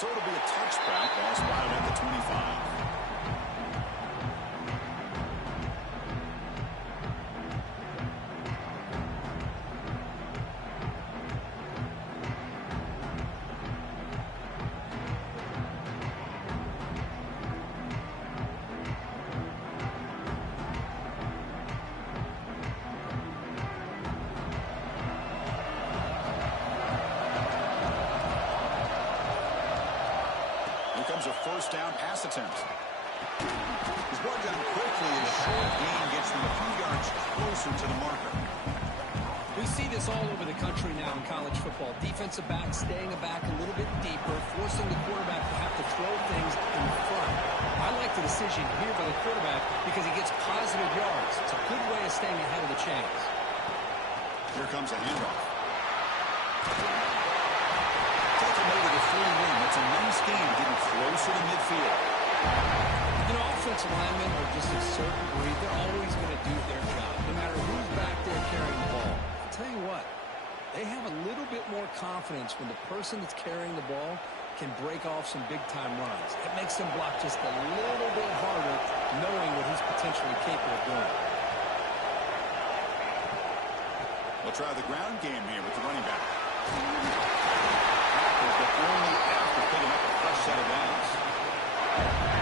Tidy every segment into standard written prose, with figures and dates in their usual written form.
So it'll be a touchback. Ball spotted at the 25. Comes a first down pass attempt. He's brought down quickly. A short gain gets them a few yards closer to the marker. We see this all over the country now in college football. Defensive backs staying back a little bit deeper, forcing the quarterback to have to throw things in front. I like the decision here by the quarterback because he gets positive yards. It's a good way of staying ahead of the chains. Here comes a handoff. Over the 3-1. It's a nice game getting closer to midfield. You know, offensive linemen are just a certain breed. They're always going to do their job, no matter who's back there carrying the ball. I'll tell you what, they have a little bit more confidence when the person that's carrying the ball can break off some big-time runs. It makes them block just a little bit harder, knowing what he's potentially capable of doing. We'll try the ground game here with the running back. Only after picking up a fresh set of downs.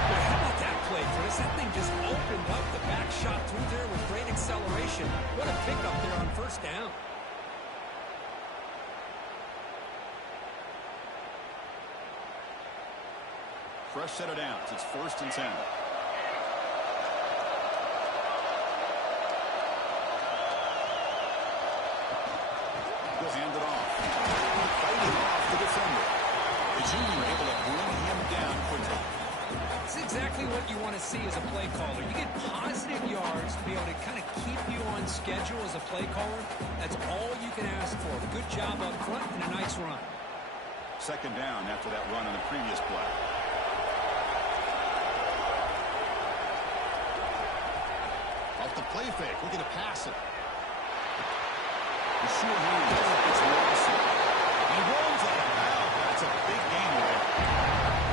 Well, how about that play, Chris? That thing just opened up. The back shot through there with great acceleration. What a pickup there on first down. Fresh set of downs. It's 1st and 10. He'll hand it off. Fighting off the defender. The junior able to bring him down quickly. It's exactly what you want to see as a play caller. You get positive yards to be able to kind of keep you on schedule as a play caller. That's all you can ask for. Good job up front and a nice run. 2nd down after that run on the previous play. Off the play fake, looking to pass it. The short hand gets Lawson. He rolls out of bounds. That's a big gain there.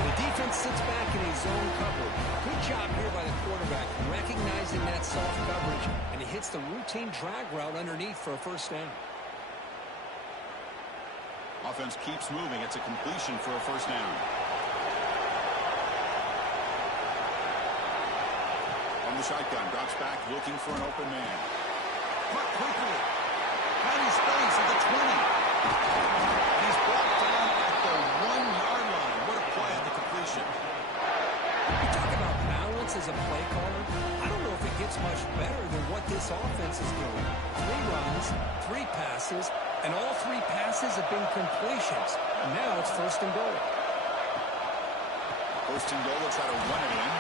The defense sits back in his zone cover. Good job here by the quarterback, recognizing that soft coverage, and he hits the routine drag route underneath for a first down. Offense keeps moving. It's a completion for a first down. On the shotgun, drops back, looking for an open man. Cut quickly. Finding space at the 20. He's brought down at the 1-yard line. What a play on the completion. You talk about balance as a play caller. I don't know if it gets much better than what this offense is doing. 3 runs, 3 passes, and all 3 passes have been completions. And now it's 1st and goal. 1st and goal, they'll try to run it in.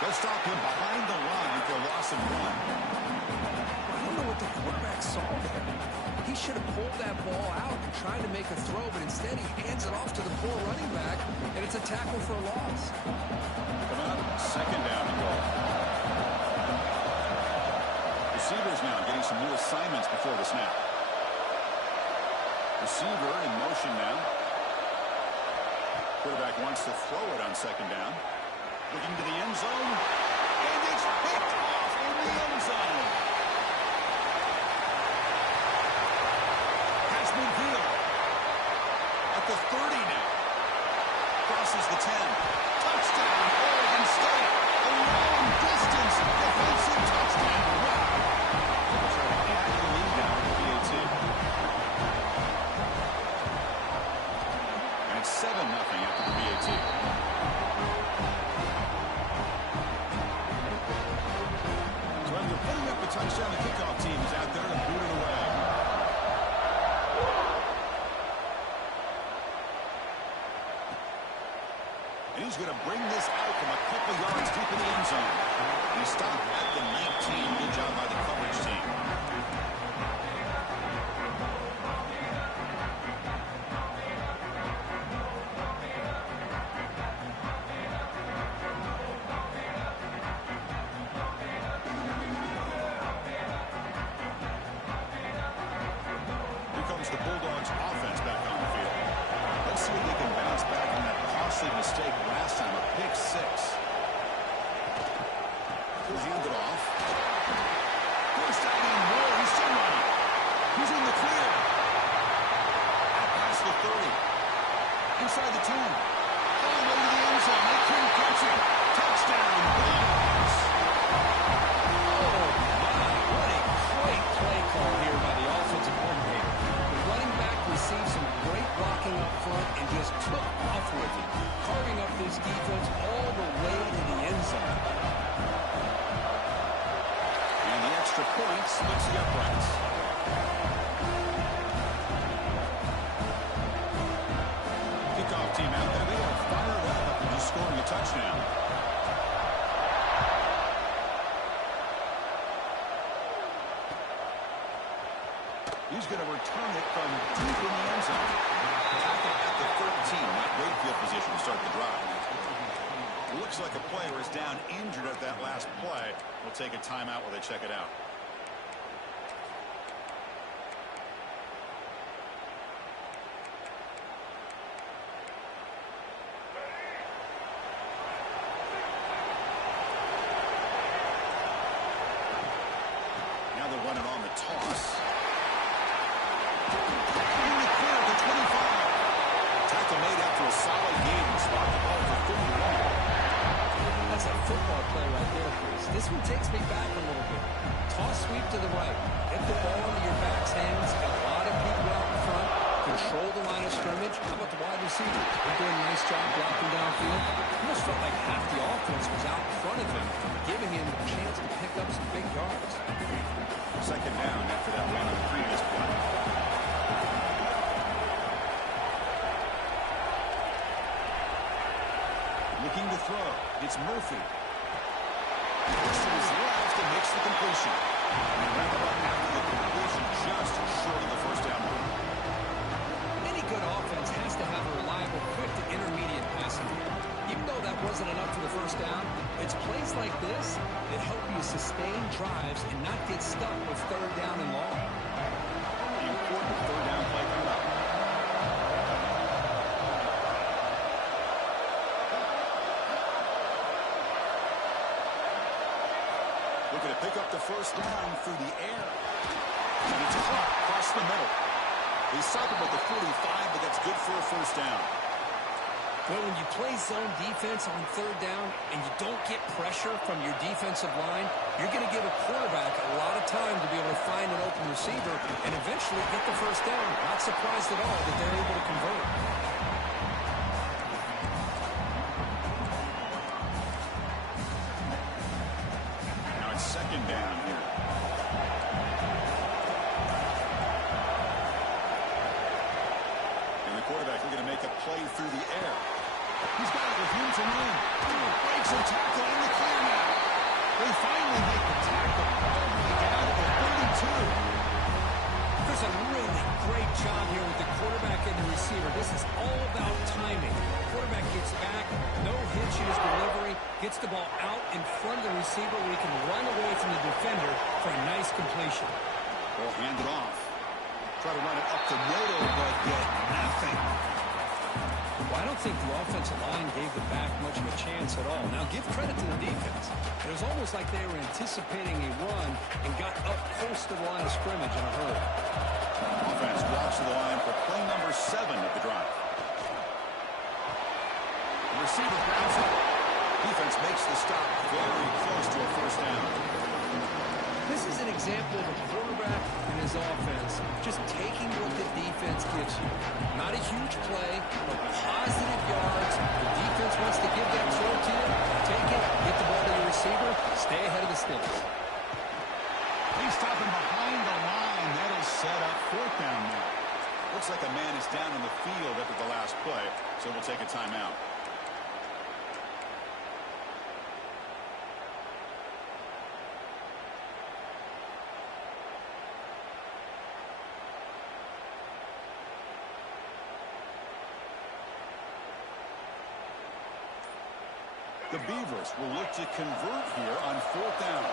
They'll stop him behind the line for a loss of 1. I don't know what the quarterback saw there. He should have pulled that ball out and tried to make a throw, but instead he hands it off to the poor running back, and it's a tackle for a loss. Coming up, 2nd down and goal. Receivers now getting some new assignments before the snap. Receiver in motion now. Quarterback wants to throw it on 2nd down. Looking to the end zone. And it's picked off in the end zone. Pass midfield. At the 30 now. Crosses the 10. Touchdown, Oregon State. A long distance defensive touchdown. Wow. They'll try to add the lead down to the BAT. And it's 7-0 after the BAT. So after putting up a touchdown, the kickoff team is out there to boot it away. And he's going to bring this out from a couple yards deep in the end zone. He stopped at the 19. Good job by the coverage team. Here comes the Bulldogs offense back on the field. Let's see if they can bounce back from that costly costly mistake last time, a pick six. He'll hand it off. First down and more. He's still running. He's in the clear. Out past the 30. Inside the 10. All the way to the end zone. They couldn't catch it. Touchdown, Bucks. Oh, my. What a great play call here by the offensive coordinator. The running back received some great blocking up front and just took off with it, carving up this defense all the way to the end zone. And the extra point splits the uprights. Kickoff team out there. They are fired up after just scoring a touchdown. He's going to return it from deep in the end zone. Tackle at the 13. Not great field position to start the drive. Looks like a player is down injured at that last play. We'll take a timeout while they check it out. Now they're running on the toss. In the clear at the 25. Tackle made after a solid gain. Spot the ball for 51. That's a football play right there, Chris. This one takes me back a little bit. Toss sweep to the right. Get the ball into your back's hands. Got a lot of people out in front. Control the line of scrimmage. How about the wide receivers? They're doing a nice job blocking downfield. Almost felt like half the offense was out in front of him, giving him a chance to pick up some big yards. Second down after that run on the previous play. Looking to throw. It's Murphy. Looks to his left and makes the completion. And they wrap it up after the completion just short of the first down mark. Any good offense has to have a reliable, quick to intermediate passing game. Even though that wasn't enough for the first down, it's plays like this that help you sustain drives and not get stuck with third down and long. The important third down play coming up. Looking to pick up the first down through the air. And it's across the middle. They stop him at the 45, but that's good for a first down. Well, when you play zone defense on third down and you don't get pressure from your defensive line, you're going to give a quarterback a lot of time to be able to find an open receiver and eventually get the first down. Not surprised at all that they're able to convert. Now it's second down here. And the quarterback looking to make a play through the air. He's got it with room to run. Breaks a tackle in the clear now. They finally make the tackle all the way down to the 32. There's a really great job here with the quarterback and the receiver. This is all about timing. Quarterback gets back, no hitch in his delivery, gets the ball out in front of the receiver where he can run away from the defender for a nice completion. Ball handed off. Try to run it up to Noto, but get nothing. Well, I don't think the offensive line gave the back much of a chance at all. Now, give credit to the defense. It was almost like they were anticipating a run and got up close to the line of scrimmage in a hurry. Offense walks to the line for play number 7 of the drive. The receiver grabs it. Defense makes the stop very close to a first down. This is an example of a quarterback and his offense just taking what the defense gives you. Not a huge play, but positive yards. The defense wants to give that throw to you. Take it, get the ball to your receiver, stay ahead of the sticks. He's stopping behind the line. That'll set up fourth down now. Looks like a man is down in the field after the last play, so we'll take a timeout. The Beavers will look to convert here on fourth down.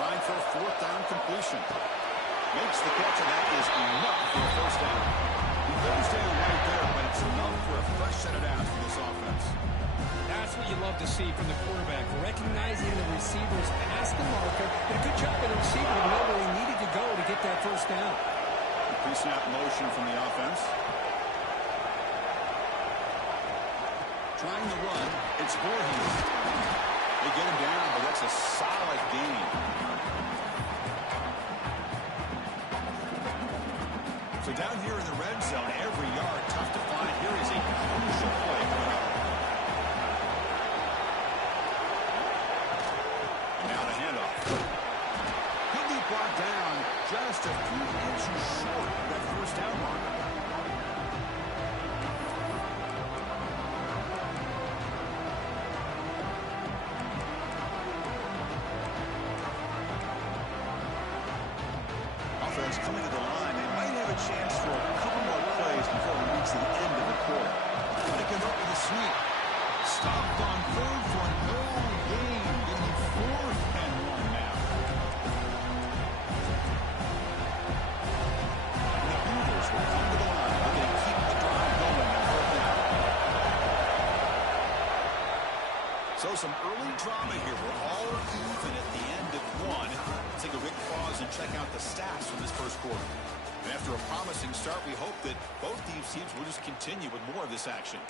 Trying for a fourth down completion. Makes the catch, and that is enough for a first down. He Goes down right there, but it's enough for a fresh set of downs for this offense. That's what you love to see from the quarterback, recognizing the receivers past the marker. Did a good job by the receiver to know where he needed to go to get that first down. Pre-snap motion from the offense. Trying to run. It's Voorhees. They get him down, but that's a solid gain. So down here in the red zone, every yard tough to find. Here is a crucial play coming up. And now the handoff. He'll be brought down just a few inches short of that first down marker. Offense coming to the line. They might have a chance for a couple more plays before we reach the end of the quarter. Going to come up with a sweep. Stopped on third for no gain. Getting 4th and 1 now. And the Beavers will come to the line. They're going to keep the drive going on 4th down. So some early drama here. We're all even at the end of 1. Let's take a quick pause and check out the stats from this first quarter. And after a promising start, we hope that both these teams will just continue with more of this action.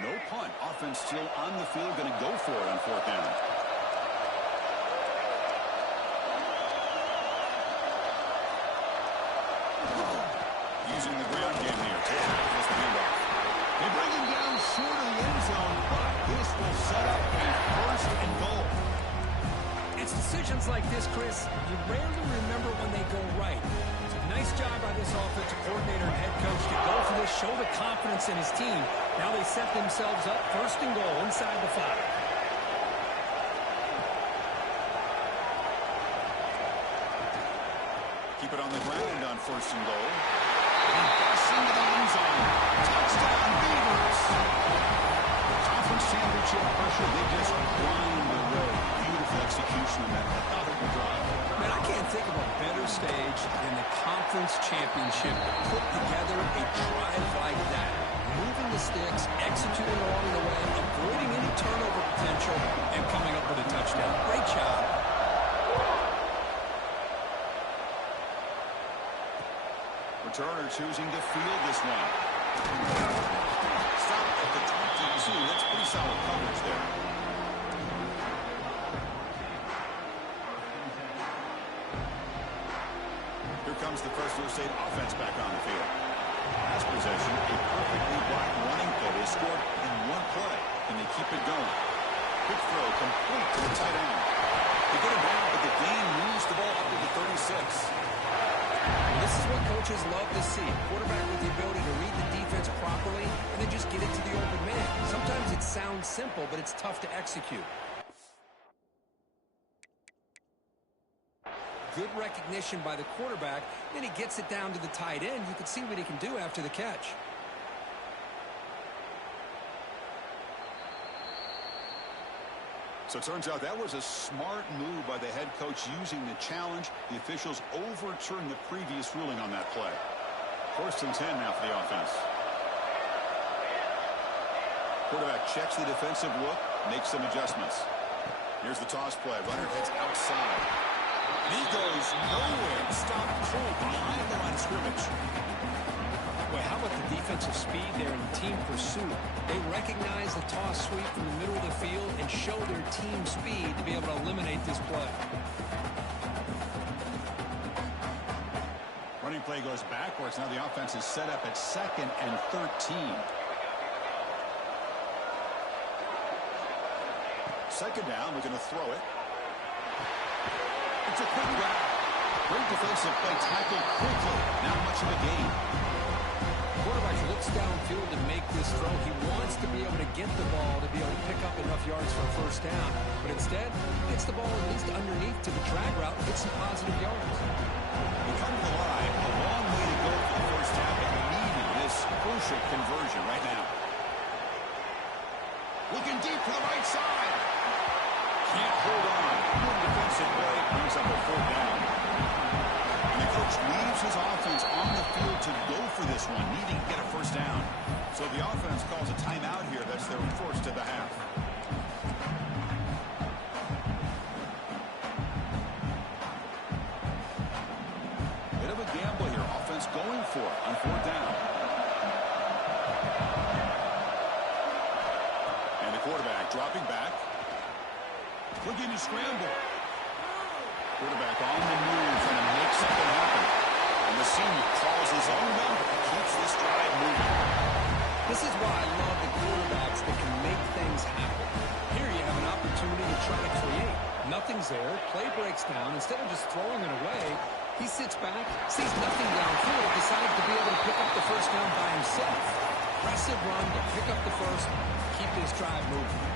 No punt. Offense still on the field, going to go for it on 4th down. Using the ground game here. Taylor has the handoff. They bring him down short of the end zone, but this will set up a 1st and goal. It's decisions like this, Chris, you rarely remember when they go right. It's a nice job by this offensive coordinator and head coach to go for this, show the confidence in his team. Now they set themselves up 1st and goal inside the 5. Keep it on the ground on 1st and goal. He busts into the end zone. Touchdown, Beavers. Conference championship pressure. They just grind away. Beautiful execution on that methodical drive. Man, I can't think of a better stage than the conference championship to put together a drive like that. Moving the sticks, executing along the way, avoiding any turnover potential, and coming up with a touchdown. Great job. Returner choosing to field this one. Stop at the 22. That's pretty solid coverage there. Here comes the Fresno State offense back on the field. Last possession, a perfectly blocked running play. They scored in 1 play, and they keep it going. Quick throw, complete to the tight end. They get him down, but the gain moves the ball up to the 36. This is what coaches love to see. A quarterback with the ability to read the defense properly and then just get it to the open man. Sometimes it sounds simple, but it's tough to execute. Good recognition by the quarterback. Then he gets it down to the tight end. You can see what he can do after the catch. So it turns out that was a smart move by the head coach using the challenge. The officials overturned the previous ruling on that play. 1st and 10 now for the offense. Quarterback checks the defensive look, makes some adjustments. Here's the toss play. Runner heads outside. And he goes nowhere. Stopped cold behind the line of scrimmage. Well, how about the defensive speed there in team pursuit? They recognize the toss sweep from the middle of the field and show their team speed to be able to eliminate this play. Running play goes backwards. Now the offense is set up at 2nd and 13. 2nd down, we're going to throw it. It's a quick route. Great defensive play, tackled quickly. Not much of a gain. Quarterback looks downfield to make this throw. He wants to be able to get the ball to be able to pick up enough yards for a 1st down. But instead, gets the ball at least underneath to the drag route, gets some positive yards. We come to the line. A long way to go for the 1st down, but needing this crucial conversion right now. Looking deep to the right side. Can't hold on. Good defensive Explosive play brings up a 4th down. And the coach leaves his offense on the field to go for this one, needing to get a 1st down. So the offense calls a timeout here. That's their 1st of the half. Bit of a gamble here. Offense going for it on 4th down. And the quarterback dropping back. Looking to scramble. Quarterback on the move, trying to make something happen. And the senior calls his own number, keeps this drive moving. This is why I love the quarterbacks that can make things happen. Here you have an opportunity to try to create. Nothing's there. Play breaks down. Instead of just throwing it away, he sits back, sees nothing downfield, decides to be able to pick up the 1st down by himself. Impressive run to pick up the 1st, keep this drive moving.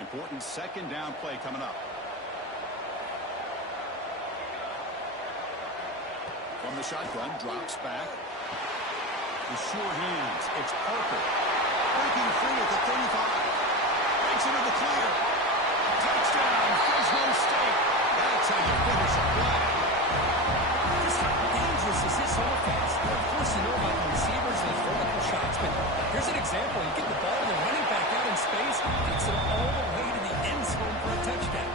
Important 2nd down play coming up. From the shotgun, drops back. With sure hands, it's Parker. Breaking free at the 35. Breaks into the clear. Touchdown, Fresno State. That's how you finish a play. Just how dangerous is this offense? Of course, you know about the receivers and the vertical shots, but here's an example. You get the ball and the running back out in space, gets it all the way to the end zone for a touchdown.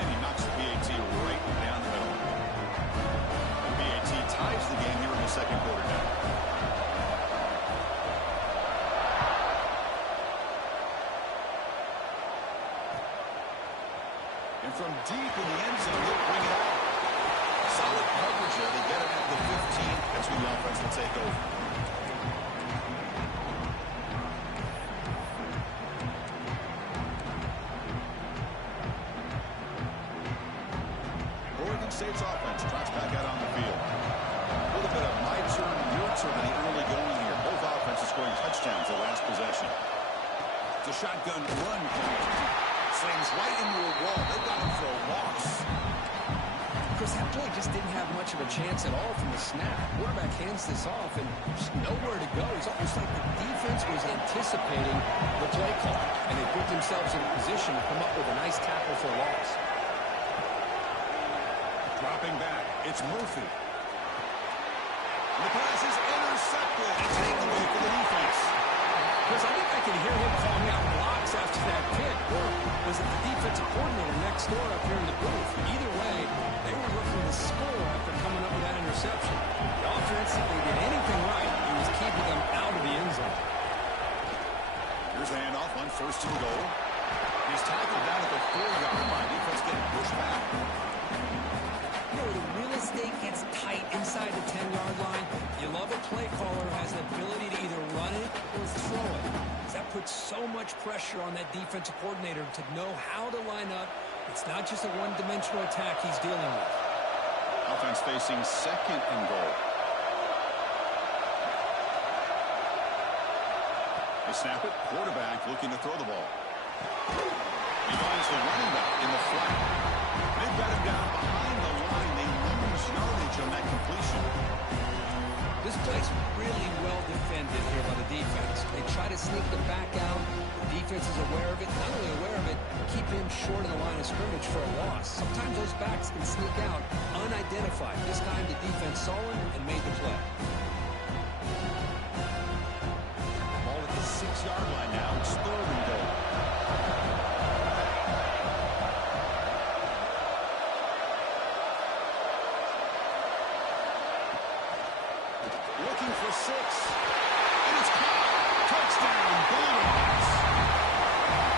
And he knocks the BAT right down the middle. The BAT ties the game here in the 2nd quarter now. And from deep in the end zone, he'll bring it out. Solid coverage there. They get it at the 15. That's when the offense will take over. Oregon State's offense trots back out on the field. A little bit of my turn, your turn in the early going here. Both offenses scoring touchdowns the last possession. It's a shotgun run. Slings right into a wall. They got him for a loss. Chris, that play just didn't have much of a chance at all from the snap. Quarterback hands this off and just nowhere to go. It's almost like the defense was anticipating the play call, and they put themselves in a position to come up with a nice tackle for a loss. Dropping back, it's Murphy. And the pass is intercepted. A takeaway for the defense. Chris, I think I can hear him calling out blocks after that pick. Or was it the defensive coordinator next door up here in the booth? Either way, they were looking to score after coming up with that interception. The offense, if they did anything right, it was keeping them out of the end zone. Here's a handoff on 1st and goal. He's tackled down at the 4-yard line. Defense getting pushed back. You know, the real estate gets tight inside the 10-yard line. You love a play caller who has an ability to either run it or throw it. That puts so much pressure on that defensive coordinator to know how to line up. It's not just a one-dimensional attack he's dealing with. Offense facing 2nd and goal. They snap it. Quarterback looking to throw the ball. He finds the running back in the flat. They've got him down behind the line. They lose yardage on that completion. This play's really well defended here by the defense. They try to sneak the back out. The defense is aware of it. Not only aware of it, keep him short of the line of scrimmage for a loss. Sometimes those backs can sneak out unidentified. This time the defense saw him and made the play. Ball at the 6-yard line now. It's 3rd and goal. Looking for 6. And it's caught. Touchdown, Bulldogs.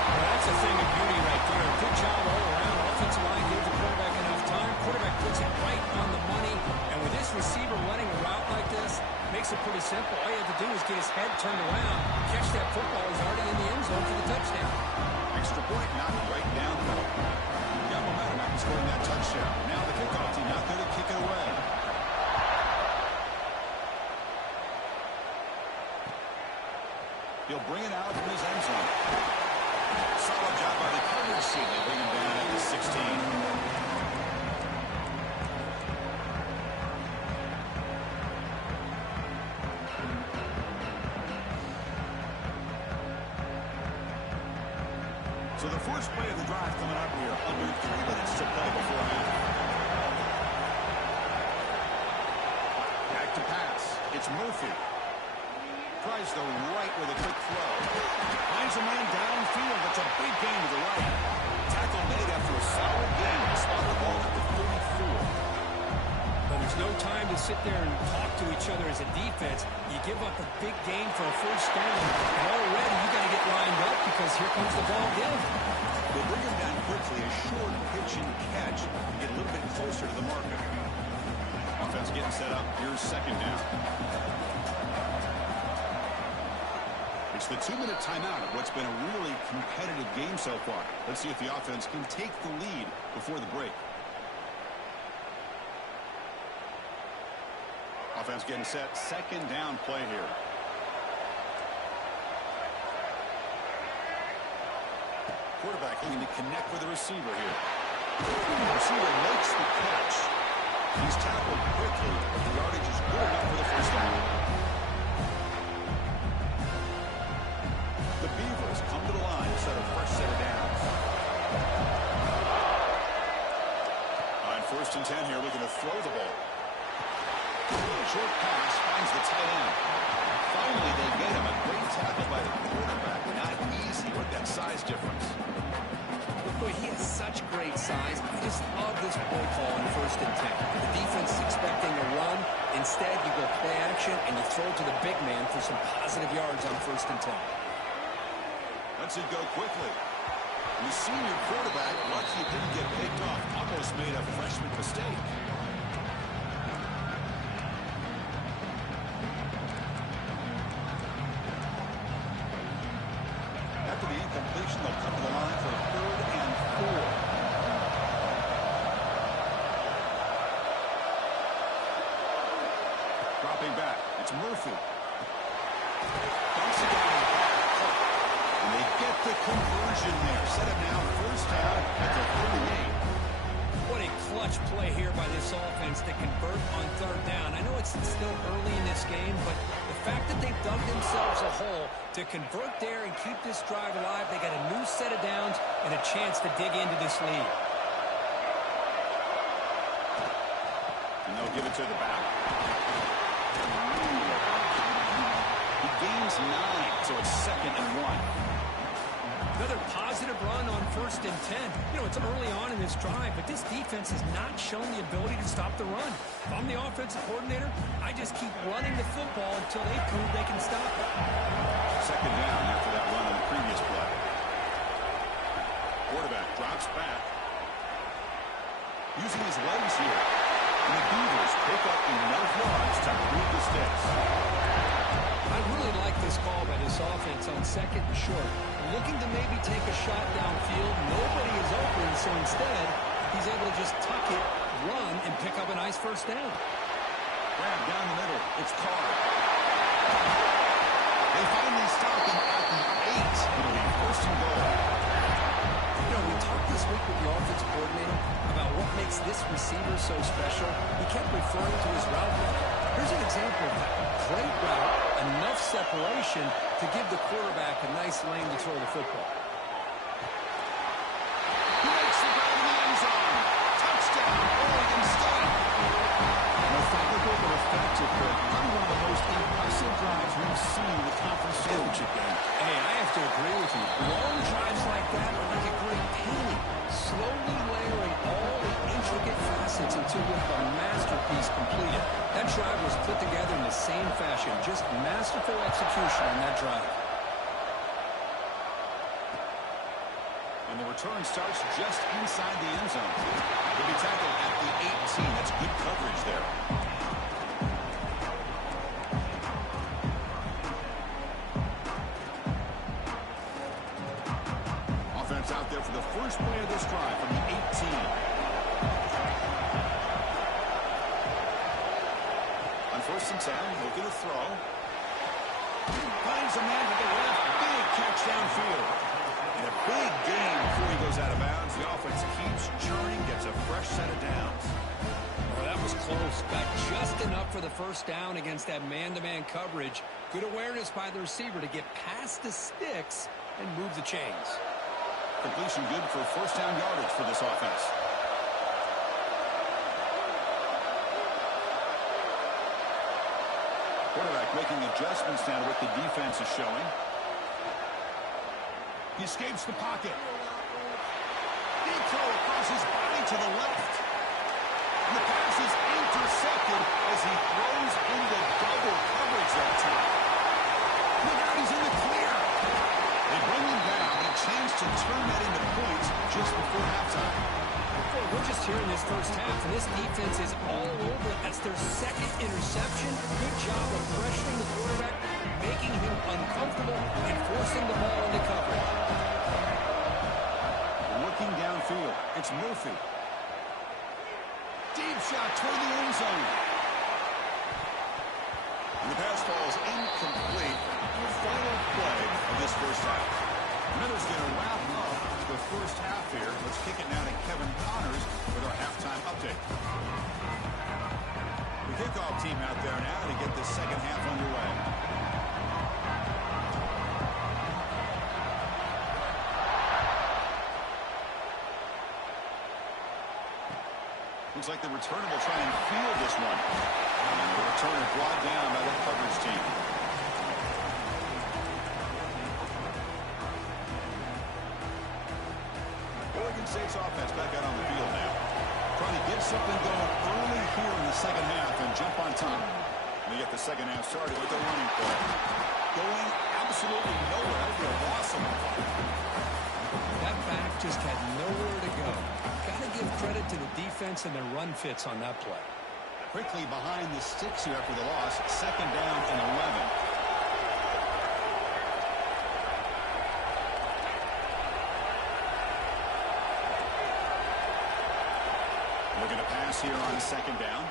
Well, that's a thing of beauty right there. Good job all around. Offensive line gave the quarterback enough time. Quarterback puts it right on the money. And with this receiver running a route like this, makes it pretty simple. All you have to do is get his head turned around, catch that football. He's already in the end zone for the touchdown. Extra point, knocked right down the middle. Got momentum after scoring that touchdown. Now the kickoff team out there to kick it away. He'll bring it out from his end zone. Solid job by the coverage team. They bring him down at the 16. So the first play of the drive coming up here. Under 3 minutes to play before half. Back to pass. It's Murphy. Tries the right with a quick throw. Finds a man downfield. That's a big gain to the right. Tackle made after a solid gain. Spot the ball at the 34. Well, there's no time to sit there and talk to each other as a defense. You give up a big gain for a first down, and already you got to get lined up because here comes the ball again. They bring him down quickly. A short pitch and catch to get a little bit closer to the marker. Offense getting set up. Here's second down. It's the 2-minute timeout of what's been a really competitive game so far. Let's see if the offense can take the lead before the break. Offense getting set. Second down play here. Quarterback looking to connect with the receiver here. The receiver makes the catch. He's tackled quickly, but the yardage is good enough for the first down. The Beavers come to the line to set a fresh set of downs. On 1st and 10 here, looking to throw the ball. Short pass finds the tight end. Finally, they get him. A great tackle by the quarterback. Not easy with that size difference. Boy, he has such great size. I just love this play call on 1st and 10. The defense is expecting a run. Instead, you go play action, and you throw to the big man for some positive yards on 1st and 10. Lets it go quickly. The senior quarterback, lucky it didn't get picked off, almost made a freshman mistake. After the incompletion, they'll come to the line for 3rd and 4. Dropping back, it's Murphy. Dumps it down in the back. And they get the conversion there. Set it now, first down at the 38. What a clutch play here by this offense to convert on 3rd down. I know it's still early in this game, but the fact that they've dug themselves a hole to convert there and keep this drive alive, they got a new set of downs and a chance to dig into this lead. And they'll give it to the back. He gains 9, so it's 2nd and 1. Another positive run on 1st and 10. You know, it's early on in this drive, but this defense has not shown the ability to stop the run. If I'm the offensive coordinator, I just keep running the football until they prove they can stop it. 2nd down after that run on the previous play. Quarterback drops back. Using his legs here. And the Beavers pick up enough yards to move the sticks. I really like this call by this offense on 2nd and short. Looking to maybe take a shot downfield. Nobody is open, so instead, he's able to just tuck it, run, and pick up a nice first down. Grab down the middle. It's Carr. They finally stop him at the 8. It'll be 1st and goal. You know, we talked this week with the offensive coordinator about what makes this receiver so special. He kept referring to his route running. Here's an example of that. Great route, enough separation to give the quarterback a nice lane to throw the football. He makes the grab in the end zone. Touchdown, Oregon State. Methodical but effective, but probably one of the most impressive drives we've seen in the conference championship game. Hey, I have to agree with you. Long drives like that are like a great painting. Slowly layering all the intricate facets until you have a masterpiece completed. That drive was put together in the same fashion. Just masterful execution on that drive. And the return starts just inside the end zone. He'll be tackled at the 18. That's good coverage there. Offense out there for the first play of this drive from the 18. On 1st and 10, looking to throw. Finds a man to the left. Big catch downfield. And a big gain before he goes out of bounds. The offense keeps churning, gets a fresh set of downs. Oh, that was close. Got just enough for the first down against that man-to-man coverage. Good awareness by the receiver to get past the sticks and move the chains. Completion good for first down yardage for this offense. Quarterback making adjustments now to what the defense is showing. He escapes the pocket. Big throw across his body to the left. And the pass is intercepted as he throws into double coverage that time. Look out, he's in the clear. They bring him down. A chance to turn that into points just before halftime. Well, we're just here in this first half, and this defense is all over it. That's their second interception. Good job of pressuring the quarterback, making him uncomfortable, and forcing the ball into coverage. Looking downfield, it's Murphy. Deep shot toward the end zone. And the pass falls incomplete. The final play of this first half. Miller's going to wrap up the first half here. Let's kick it now to Kevin Connors with our halftime update. The kickoff team out there now to get this second half underway. Looks like the returner will try and field this one. And the returner brought down by the coverage team. Oregon State's offense back out on the field now. Trying to get something going early here in the second half and jump on top. And they get the second half started with a running play. Going absolutely nowhere. That would be a loss on the clock. That back just had nowhere to go. Got to give credit to the defense and their run fits on that play. Quickly behind the sticks here after the loss. Second down and 11. Looking to pass here on second down.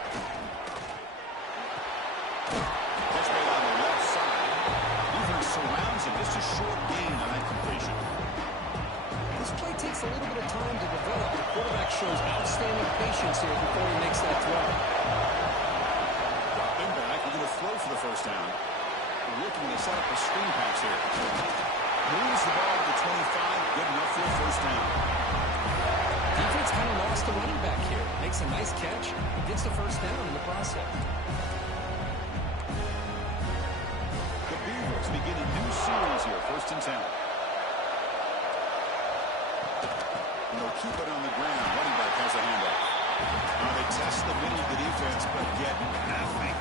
Catch made on the left side. Defense surrounds him. Just a short gain on that completion. This play takes a little bit of time to develop. The quarterback shows outstanding patience here before he makes that throw. Drop him back. We're going to throw for the first down. We're looking to set up a screen pass here. Moves the ball to the 25. Good enough for a first down. Defense kind of lost the running back here. Makes a nice catch and gets the first down in the process. The Beavers begin a new series here. First and 10. And they'll keep it on the ground. Running back has a handoff. They test the middle of the defense, but get nothing.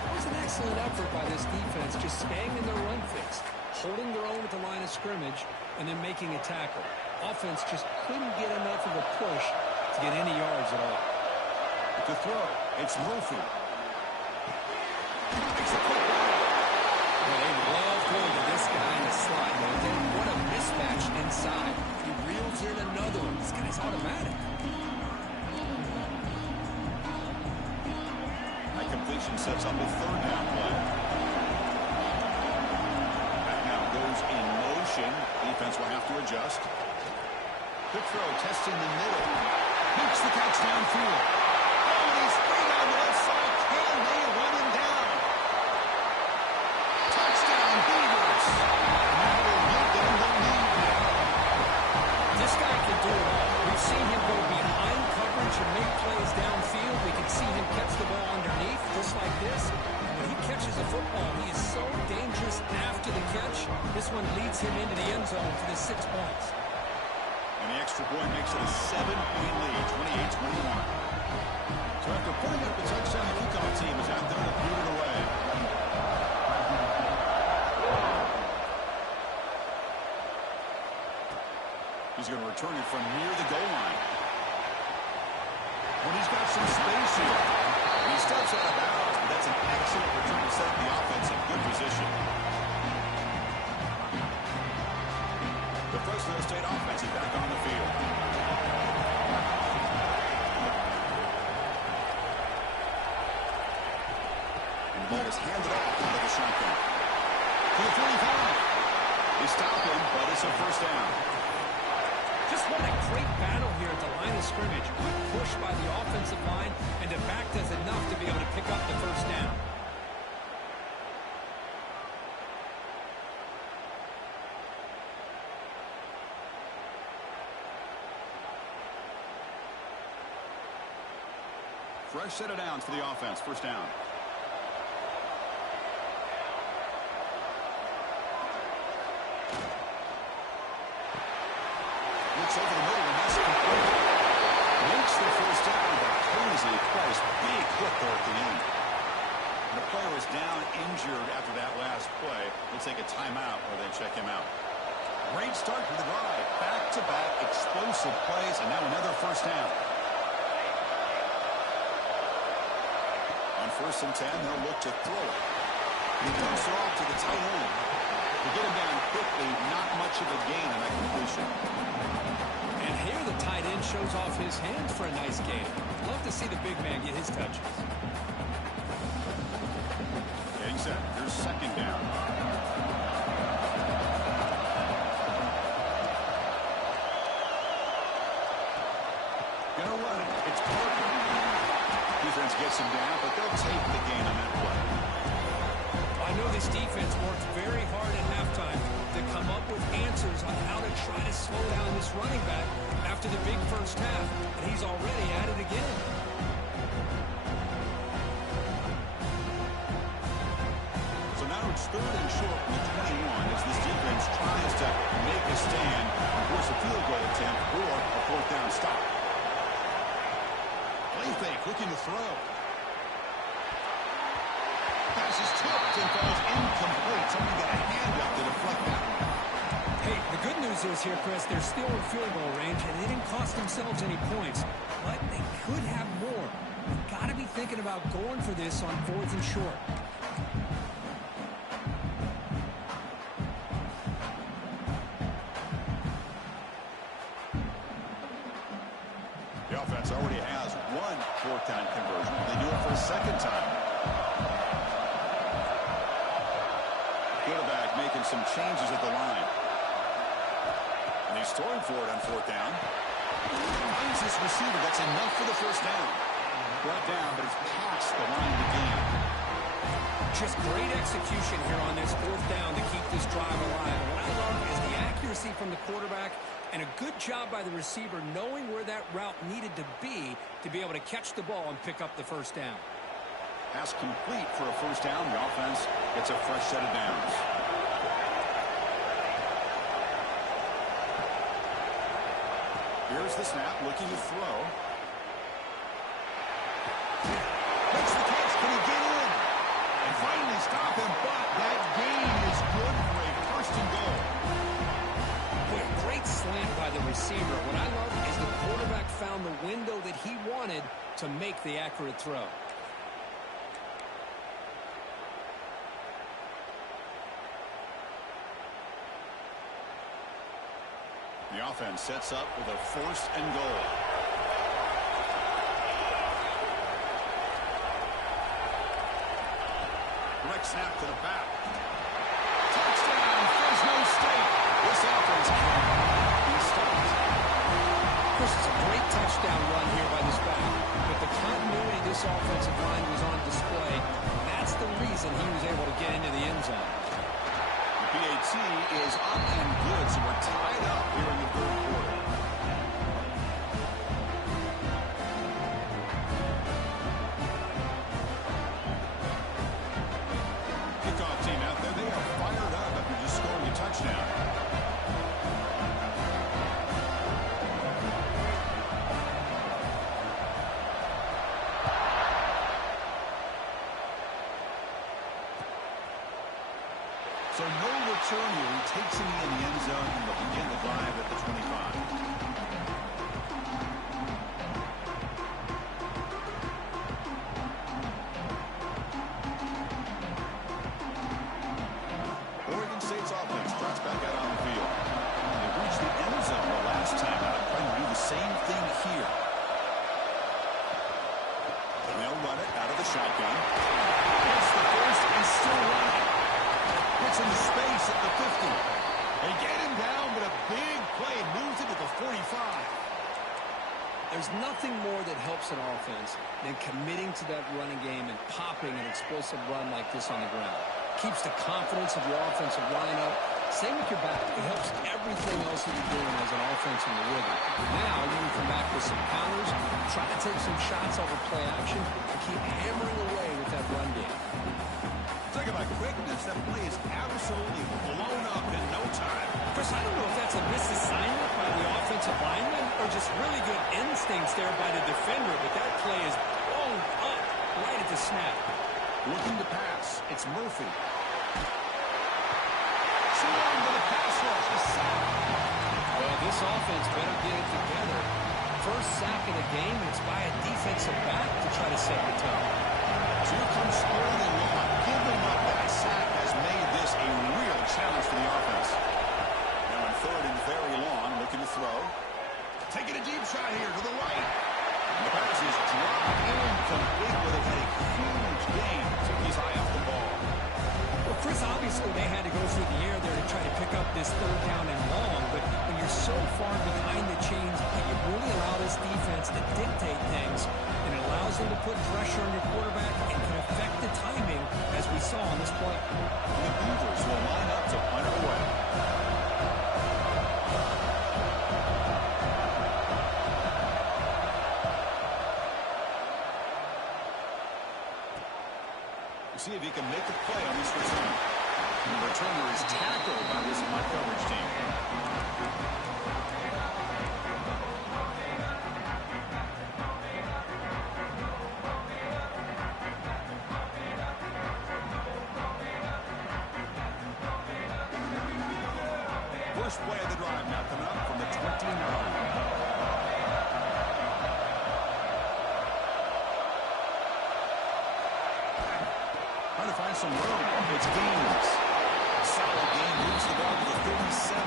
It was an excellent effort by this defense, just staying in their run fix, holding their own at the line of scrimmage, and then making a tackle. Offense just couldn't get enough of a push to get any yards at all. To throw, it's Murphy. Makes the quick run. Well, they love going to this guy in the slot, don't they? What a mismatch inside. He reels in another one. This guy's automatic. That completion sets up a third down play. That now goes in motion. Defense will have to adjust. Quick throw, testing the middle. Makes the catch downfield. Oh, and he's free on the left side. Can they run him down? Touchdown, Beavers. Now they'll get them the lead now. This guy can do it all. We've seen him go behind coverage and make plays downfield. We can see him catch the ball underneath, just like this. When he catches a football, he is so dangerous after the catch. This one leads him into the end zone for the 6 points. And the extra point makes it a 7-point lead, 28-21. So after putting up the touchdown, the kickoff team is out there to boot it away. He's going to return it from near the goal line. When he's got some space here. He steps out of bounds, but that's an excellent return to set the offense in good position. The Fresno State offense is back on the field. And the ball is handed off out of the shotgun. To the 45. They stop him, but it's a first down. Just what a great battle here at the line of scrimmage. Good push by the offensive line, and the back does enough to be able to pick up the first down. Fresh set of downs for the offense. First down. Looks over the middle, and that's complete. Makes the first down, but Posey twice. Big hit there at the end. The player is down injured after that last play. We'll take a timeout or they check him out. Great start to the drive. Back-to-back explosive plays, and now another first down. On 1st and 10, they'll look to throw it. He dumps it off to the tight end. To get him down quickly, not much of a gain on that completion. And here the tight end shows off his hands for a nice gain. Love to see the big man get his touches. Getting set. Here's second down. Gonna run it. It's Parker. Defense gets him down, but they'll take the gain on that play. I know this defense worked very hard at halftime to come up with answers on how to try to slow down this running back after the big first half, and he's already at it again. So now it's 3rd and short from the 21 as this defense tries to make a stand, force a field goal attempt, or a 4th down stop. Play fake, looking to throw. Pass is tipped and falls incomplete. Somebody got a hand up to deflect that one. Hey, the good news is here, Chris, they're still in field goal range, and they didn't cost themselves any points. But they could have more. You've got to be thinking about going for this on 4th and short. The offense already has one 4th down conversion. They do it for a second time. Quarterback making some changes at the line. And he's throwing for it on 4th down. Finds this receiver. That's enough for the first down. Brought down, but it's past the line of the game. Just great execution here on this 4th down to keep this drive alive. What I love is the accuracy from the quarterback and a good job by the receiver knowing where that route needed to be able to catch the ball and pick up the first down. Pass complete for a first down. The offense gets a fresh set of downs. Here's the snap, looking to throw. Makes the catch. Can he get in? And finally stop him, but that gain is good for a 1st and goal. Boy, a great slant by the receiver. What I love is the quarterback found the window that he wanted to make the accurate throw. The offense sets up with a 1st and goal. Direct snap to the back. Touchdown, Fresno State. This offense cannot be stopped. Chris, it's a great touchdown run here by this back, but the continuity this offensive line was on display. That's the reason he was able to get into the end zone. The PAT is up and good, so we're tied up here in the 3rd quarter. Kickoff team out there, they are fired up after just scoring a touchdown. So no return here. He takes him in the end zone and they'll begin the drive at the 25. Oregon State's offense starts back out on the field. They reached the end zone the last time out, trying to do the same thing here. And they'll run it out of the shotgun. It's the first and still running. Gets into space at the 50. They get him down, but a big play moves it to the 45. There's nothing more that helps an offense than committing to that running game and popping an explosive run like this on the ground. Keeps the confidence of your offensive line up. Same with your back. It helps everything else that you're doing as an offense in the rhythm. Now you can come back with some counters, try to take some shots over play action, and keep hammering away with that run game. Talk about quickness. That play is absolutely blown up in no time. Chris, I don't know if that's a misassignment by the offensive lineman or just really good instincts there by the defender, but that play is blown up right at the snap. Looking to pass. It's Murphy. Shooting to the pass rush. A sack. Well, this offense better get it together. First sack of the game, and it's by a defensive back to try to set the tone. Here comes Sterling Long. Giving up that sack has made this a real challenge for the offense. Now on third and very long, looking to throw. Taking a deep shot here to the right. And the pass is dropped incomplete, but it had a huge gain. Took his eye off the ball. Well, Chris, obviously they had to go through the air there to try to pick up this third down and long, but when you're so far behind the chains, you really allow this defense to dictate things, and it allows them to put pressure on your quarterback and can affect the timing, as we saw on this play. The Beavers will line up to punt it away. See if he can make a play on this return. And the returner is tackled by this punt coverage team. First play of the drive now coming up from the 29. Trying to find some room. It's Gaines. Solid game. Moves the ball to the 37.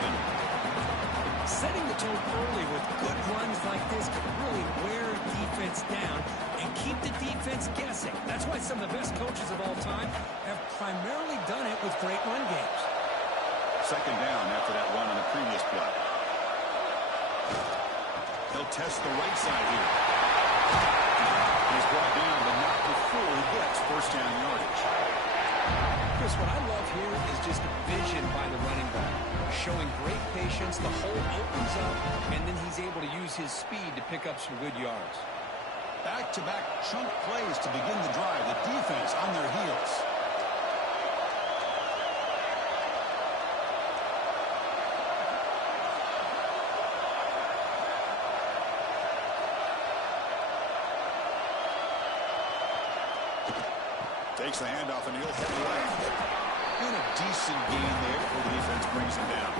Setting the tone early with good runs like this can really wear defense down and keep the defense guessing. That's why some of the best coaches of all time have primarily done it with great run games. Second down after that run on the previous play. They'll test the right side here. He's brought down, but not before he gets first down yardage. Chris, what I love here is just vision by the running back. Showing great patience, the hole opens up, and then he's able to use his speed to pick up some good yards. Back-to-back chunk plays to begin the drive. The defense on their heels. Takes the handoff and he'll head left. And a decent gain there before the defense brings him down.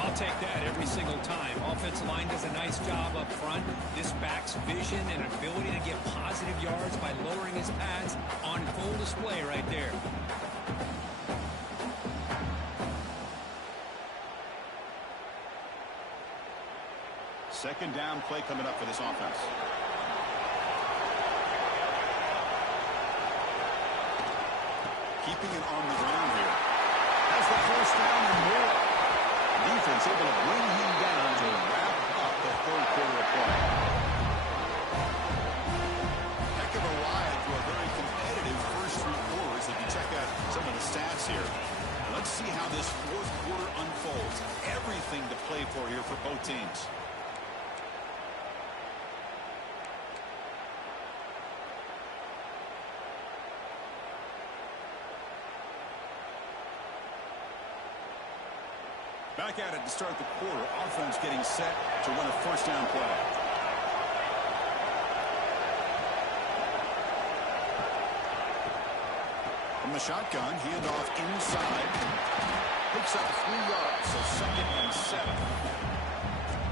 I'll take that every single time. Offensive line does a nice job up front. This back's vision and ability to get positive yards by lowering his pads on full display right there. Second down play coming up for this offense. Keeping it on the ground here. Has the first down and more. Defense able to bring him down to wrap up the third quarter of play. Heck of a ride through a very competitive first three quarters. If you check out some of the stats here, let's see how this fourth quarter unfolds. Everything to play for here for both teams. Back at it to start the quarter. Offense getting set to run a first down play. From the shotgun, handoff inside. Picks up 3 yards, so second and 7.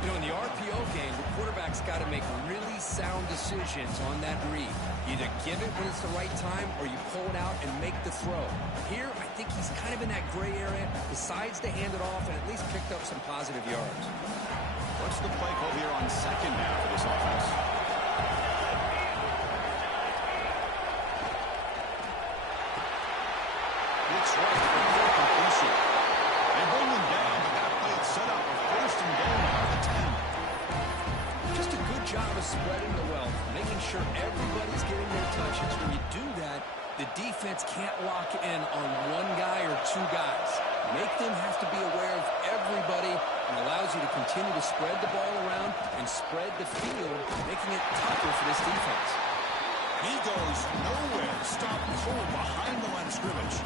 You know, in the RPO game, the quarterback's got to make really sound decisions on that read. Either give it when it's the right time or you pull it out and make the throw. Here, I think he's kind of in that gray area, decides to hand it off and at least picked up some positive yards. What's the play call here on second down for this offense? It's right for full completion. And bringing spreading the wealth, making sure everybody's getting their touches. When you do that, the defense can't lock in on one guy or two guys. Make them have to be aware of everybody, and allows you to continue to spread the ball around and spread the field, making it tougher for this defense. He goes nowhere. Stop cold behind the line of scrimmage.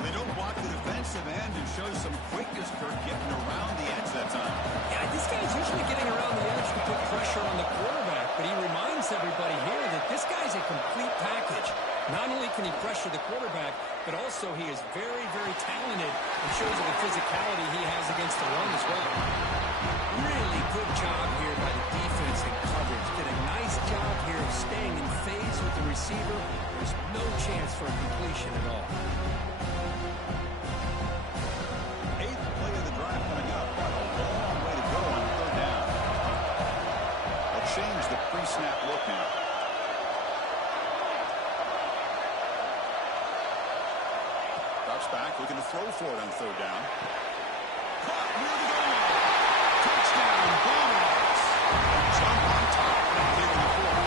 They don't block the defensive end and show some quickness, Kirk, getting around the edge that time. Yeah, this guy's usually getting around the edge to put pressure on the quarterback, but he reminds everybody here that this guy's a complete package. Not only can he pressure the quarterback, but also he is very, very talented and shows the physicality he has against the run as well. Really good job here by the defense in coverage. Did a nice job here of staying in phase with the receiver. There's no chance for a completion at all. Eighth play of the drive coming up, but a long way to go on third down. They'll change the pre-snap look now. Drops back, looking to throw for it on third down. Caught near the goal line. Touchdown, Bulldogs. Jump on top right here in the fourth.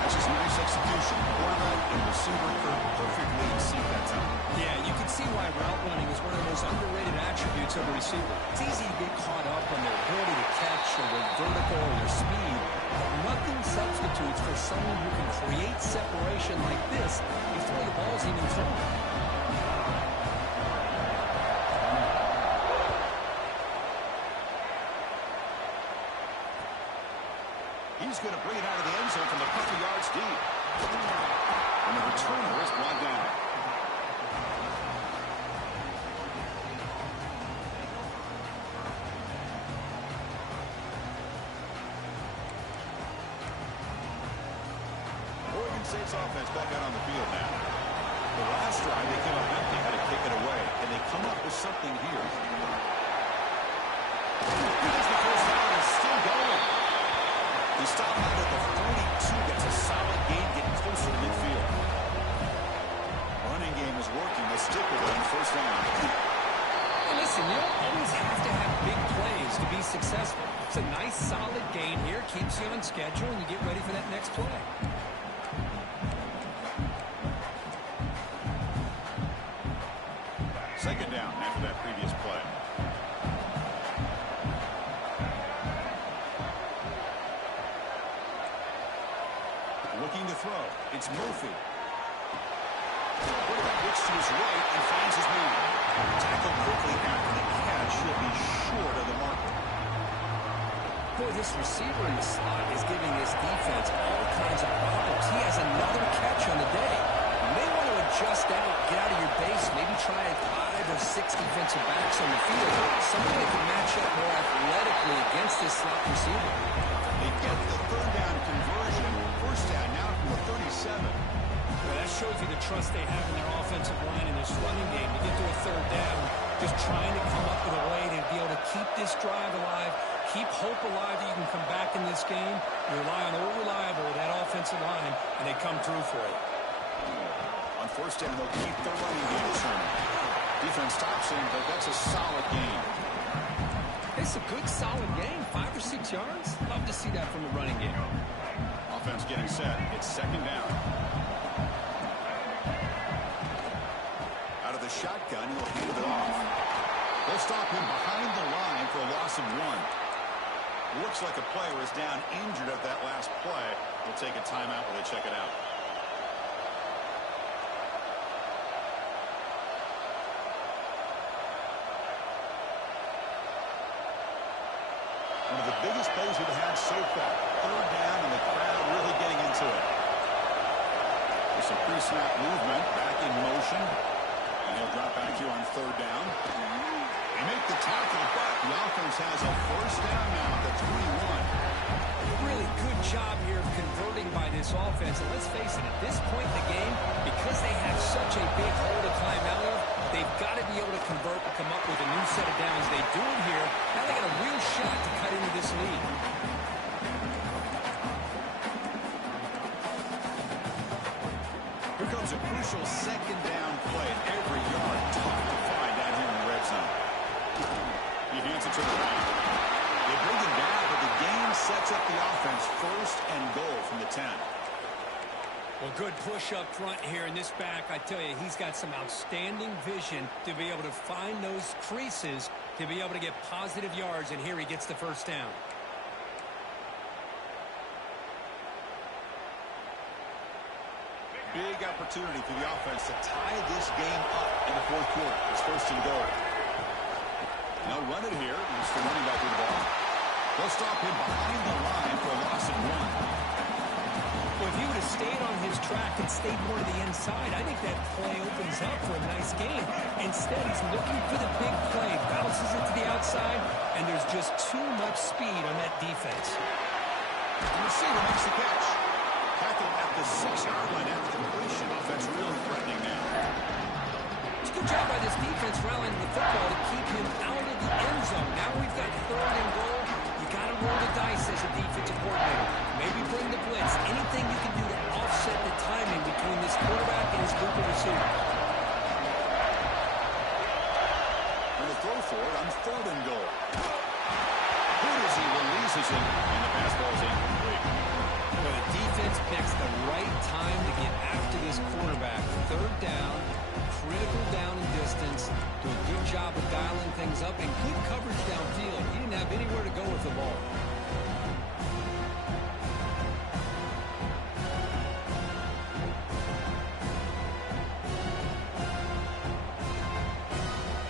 That's just nice execution. Quarterback and receiver perfectly in sync that time. Yeah, you can see why route running is one of the most underrated attributes of a receiver. It's easy to get caught up on their ability to catch or their vertical or their speed, but nothing substitutes for someone who can create separation like this before the ball's even thrown. He's going to bring it out of the end zone from a couple yards deep. And the returner is brought down. Oregon State's offense back out on the field now. The last drive, they came up empty, had to kick it away. And they come up with something here. Here's the first down, it's still going. He stopped out at the 42. That's a solid gain, getting closer to midfield. Running game is working. They stick with it on first down. Hey, listen, you don't always have to have big plays to be successful. It's a nice, solid gain here. Keeps you on schedule, and you get ready for that next play. Second down after that previous play. Looking to throw. It's Murphy. Quarterback looks to his right and finds his man. Tackle quickly after the catch. He'll be short of the marker. Boy, this receiver in the slot is giving this defense all kinds of problems. He has another catch on the day. You may want to adjust out, get out of your base, maybe try 5 or 6 defensive backs on the field. Somebody that can match up more athletically against this slot receiver. They get the third down conversion. First down now from the 37. Well, that shows you the trust they have in their offensive line and this running game. To get to a third down, just trying to come up with a way to be able to keep this drive alive, keep hope alive that you can come back in this game. You rely on old reliable, that offensive line, and they come through for you. On first down, they'll keep the running game turning. Defense stops him, but that's a solid gain. It's a good, solid game. 5 or 6 yards. Love to see that from the running game. Offense getting set. It's second down. Out of the shotgun, he'll hand it off. They'll stop him behind the line for a loss of 1. Looks like a player is down injured at that last play. We'll take a timeout while they check it out. One of the biggest plays we've had so far. Third down and the crowd really getting into it. There's some pre-snap movement, back in motion. And he'll drop back here on third down. They make the tackle, but the offense has a first down now at the 21. Really good job here of converting by this offense. And let's face it, at this point in the game, because they have such a big hole to climb out of, they've got to be able to convert and come up with a new set of downs. They do it here. Now they got a real shot to cut into this lead. Here comes a crucial second down play. Every yard tough to find down here in the red zone. He hands it to the right. They bring him down, but the game sets up the 10. Well, good push up front here in this back. I tell you, he's got some outstanding vision to be able to find those creases to be able to get positive yards, and here he gets the first down. Big opportunity for the offense to tie this game up in the fourth quarter. It's first and goal. Now run it here. He's the running back with the ball. They'll stop him behind the line for a loss of 1. Well, if he would have stayed on his track and stayed more to the inside, I think that play opens up for a nice game. Instead, he's looking for the big play, bounces it to the outside, and there's just too much speed on that defense. The receiver makes the catch. Tackled at the 6-yard line after the completion. Offense really threatening now. It's a good job by this defense rallying the football to keep him out of the end zone. Now we've got third and goal. You got to roll the dice as a defensive coordinator. Maybe bring the blitz. Anything you can do to offset the timing between this quarterback and his group of receivers. And the throw for it on third and goal. He releases it, and the pass ball is incomplete. Well, the defense picks the right time to get after this quarterback. Third down, critical down and distance. Do a good job of dialing things up and good coverage downfield. He didn't have anywhere to go with the ball.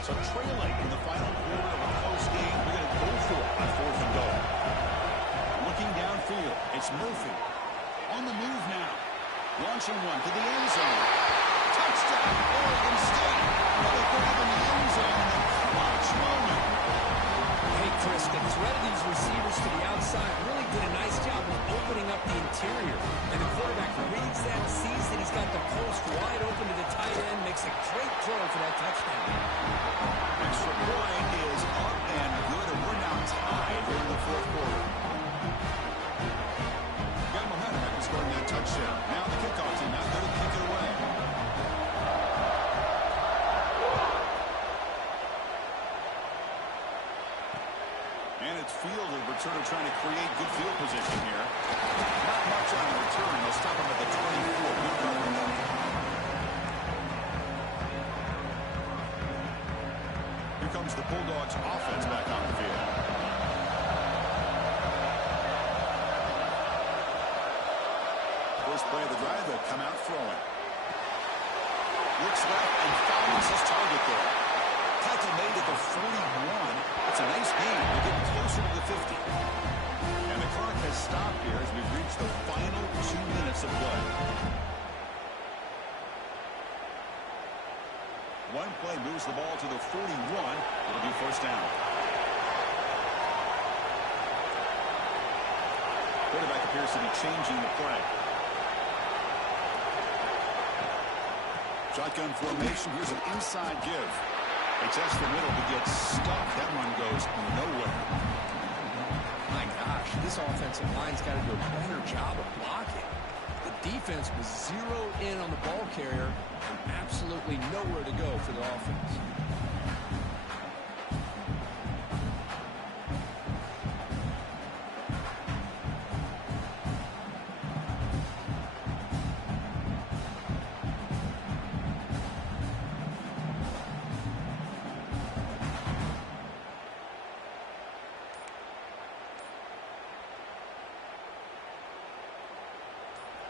So trailing in the final quarter of a close game, we're going to go for it on fourth and goal. Looking downfield, it's Murphy. On the move now. Launching one to the end zone. Touchdown, Oregon State. Another grab in the end zone in a clutch moment. Hey, Chris, the threat of these receivers to the outside really did a nice job of opening up the interior. And the quarterback reads that, sees that he's got the post wide open to the tight end, makes a great throw for that touchdown. Extra point is up and good, and we're now tied here in the fourth quarter. Got momentum after scoring that touchdown. Now the kickoff team out there to kick it away. And it's fielded. Returner trying to create good field position here. Not much on the return. They'll stop him at the 24. Good coverage. Here comes the Bulldogs offense back on the field. First play of the drive, they'll come out throwing. Looks left and finds his target there. Tackle made at the 41. It's a nice gain. They're getting closer to the 50. And the clock has stopped here as we've reached the final 2 minutes of play. One play moves the ball to the 41. It'll be first down. Quarterback appears to be changing the play. Shotgun formation. Here's an inside give. They test the middle to get stuck. That one goes nowhere. My gosh, this offensive line's got to do a better job of blocking. The defense was zeroed in on the ball carrier and absolutely nowhere to go for the offense.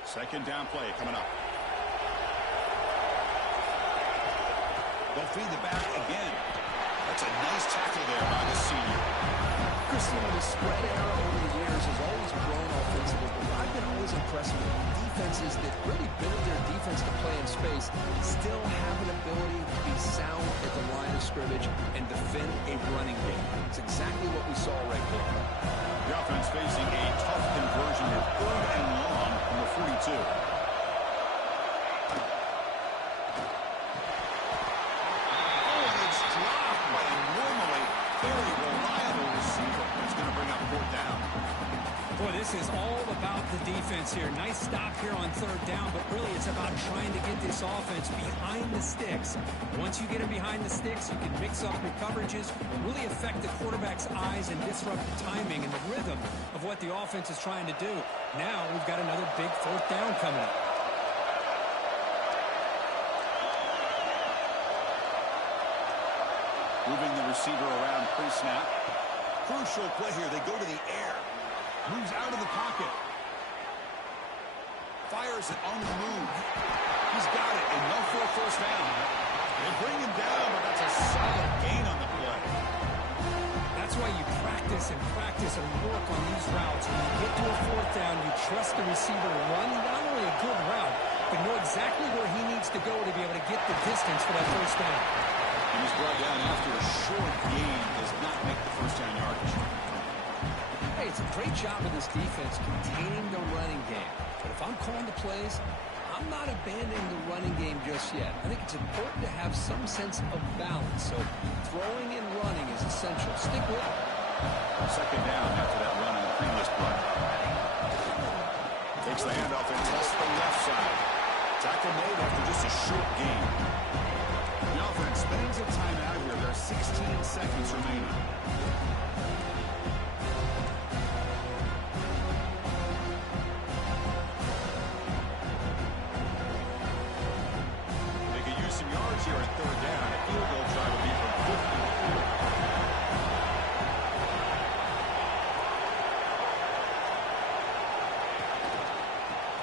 Second down play coming up. They'll feed the back again. That's a nice tackle there by the senior. Christine, the spread era over the years has always grown offensively, but I've been always impressed with defenses that really build their defense to play in space, still have an ability to be sound at the line of scrimmage and defend a running game. It's exactly what we saw right there. The offense facing a tough conversion here, third and long from the 42. Oh, and it's dropped by a normally very reliable receiver. It's going to bring up fourth down. Boy, this is all about the defense here. Nice stop here on third down, but really it's about trying to get this offense behind the sticks. Once you get them behind the sticks, you can mix up your coverages, really affect the quarterback's eyes and disrupt the timing and the rhythm of what the offense is trying to do. Now we've got another big fourth down coming up. Moving the receiver around pre-snap. Crucial play here. They go to the air. Moves out of the pocket. Fires it on the move. He's got it, and no for a first down. They bring him down, but that's a solid gain on the play. That's why you practice and work on these routes. When you get to a fourth down, you trust the receiver to run not only a good route, but know exactly where he needs to go to be able to get the distance for that first down. He was brought down after a short gain. Does not make the first down yardage. Hey, it's a great job of this defense containing the running game. But if I'm calling the plays, I'm not abandoning the running game just yet. I think it's important to have some sense of balance. So throwing and running is essential. Stick with it. Second down after that run on the previous play. Takes the handoff and tests the left side. Tackle made after just a short gain. The offense spends a timeout here. There are 16 seconds remaining. They could use some yards here at third down. A field goal try would be from 50.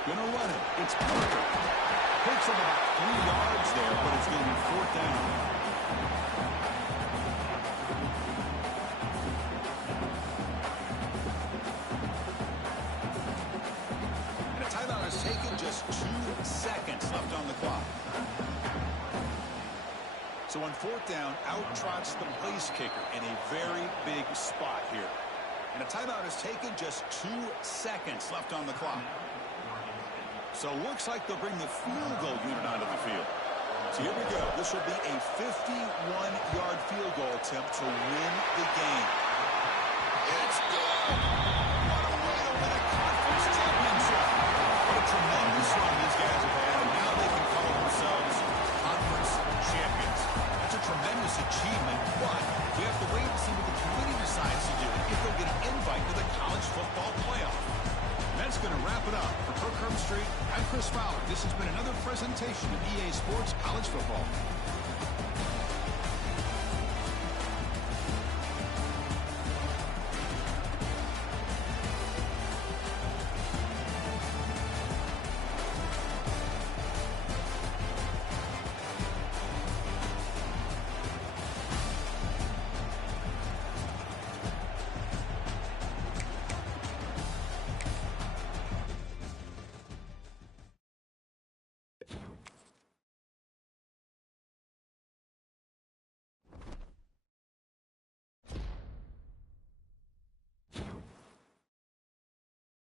Gonna run it. It's Parker. Takes him about 3 yards there, but it's going to be fourth down. And a timeout is taken, just 2 seconds left on the clock. So on fourth down, out trots the place kicker in a very big spot here. And a timeout is taken, just 2 seconds left on the clock. So it looks like they'll bring the field goal unit onto the field. So here we go. This will be a 51-yard field goal attempt to win the game. It's good! What a way to win a conference championship! What a tremendous run these guys have had, and now they can call themselves conference champions. That's a tremendous achievement, but we have to wait and see what the committee decides to do if they'll get an invite to the college football playoff. That's going to wrap it up. For Kirk Herbstreit, I'm Chris Fowler. This has been another presentation of EA Sports College Football.